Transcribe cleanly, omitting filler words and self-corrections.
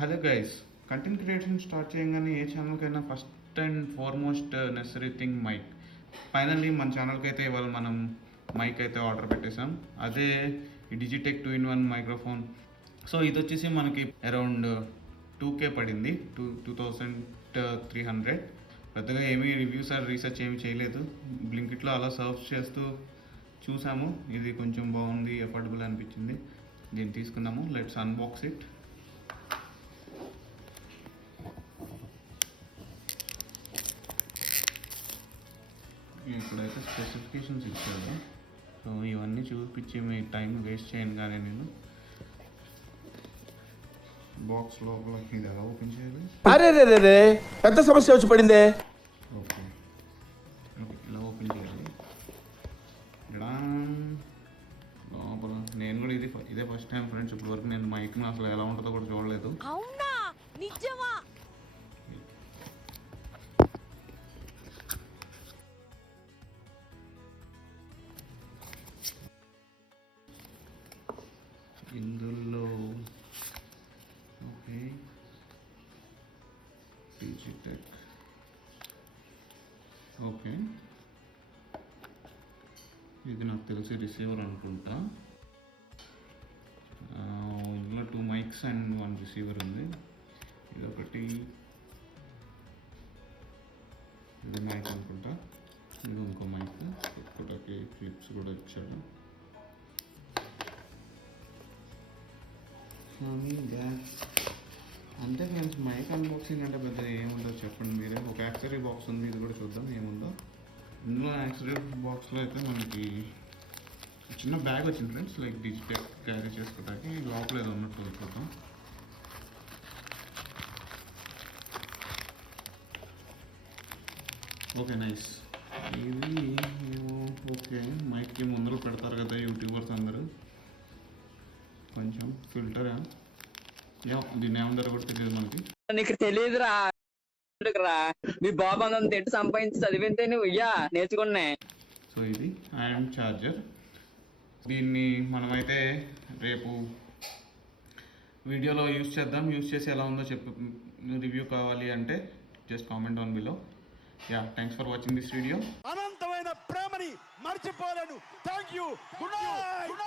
Hello guys, content creation start చేయగానే ఏ ఛానల్కైనా first and foremost necessary thing mic. Finally మన ఛానల్కి అయితే ఇవాళ మనం మైక్ అయితే ఆర్డర్ పెట్టేసాం. అదే ఈ డిజిటెక్ 2-in-1 మైక్రోఫోన్. సో ఇది వచ్చేసి మనకి అరౌండ్ 2K పడింది, 2300. పెద్దగా ఏమీ రివ్యూస్ ఆర్ రీసెర్చ్ ఏమీ చేయలేదు. బ్లింకిట్లో అలా సర్చ్ చేస్తూ చూసాము, ఇది కొంచెం బాగుంది, అఫోర్డబుల్ అనిపించింది, దీన్ని తీసుకున్నాము. Let's unbox it. ఇక్కడైతే స్పెసిఫికేషన్స్ ఇచ్చాడు. సో ఇవన్నీ చూపించి మీ టైం వేస్ట్ చేయను కానీ నేను బాక్స్ లోపల ఇది ఎలా ఓపెన్ చేయాలి? అరే రే రే పెద్ద సమస్య వచ్చి పడిందే. ఓకే ఓకే, ఇలా ఓపెన్ చేయాలి. లోపల నేను కూడా ఇదే ఫస్ట్ టైం ఫ్రెండ్స్. ఇప్పటి వరకు నేను మైక్ని అసలు ఎలా ఉంటుందో కూడా చూడలేదు. అవునా, నిజమా? ఇందులో ఓకే డిజిటెక్ ఓకే, ఇది నాకు తెలిసి రిసీవర్ అనుకుంటా. ఇందులో 2 మైక్స్ అండ్ 1 రిసీవర్ ఉంది. ఇదొకటి, ఇది మైక్ అనుకుంటా. ఇది ఇంకో మైక్, పెట్టుకోవడానికి క్లిప్స్ కూడా ఇచ్చాడు. అంతే ఫ్రెండ్స్, మైక్ అన్బాక్సింగ్ అంటే పెద్ద ఏముందో చెప్పండి మీరే. ఒక యాక్సరీ బాక్స్ ఉంది, ఇది కూడా చూద్దాం ఏముందో. ఇందులో యాక్సరీ బాక్స్లో అయితే మనకి చిన్న బ్యాగ్ వచ్చింది ఫ్రెండ్స్, లైక్ డిజిటెక్ క్యారీ చేసుకోవడానికి. లోపల ఏదో ఉన్నట్టు చూద్దాం. Okay nice. ఇది ఓకే, మైక్కి ముందర పెడతారు కదా యూట్యూబర్స్ అందరూ. కొంచెం ఫిల్టర్ దీన్ని ఏమంటారో కూడా తెలియదు మనకి. నీకు తెలియదురా, మీ బాబు అంత ఎట్టు సంపాదించి చదివితే నువ్వు నేర్చుకున్నా. సో ఇది అండ్ ఛార్జర్. దీన్ని మనమైతే రేపు వీడియోలో యూస్ చేద్దాం. యూస్ చేసి ఎలా ఉందో చెప్పి రివ్యూ కావాలి అంటే just comment on below. Thanks for watching this video. అనంతమైన ప్రేమని మర్చిపోలేను. Thank you. Good night.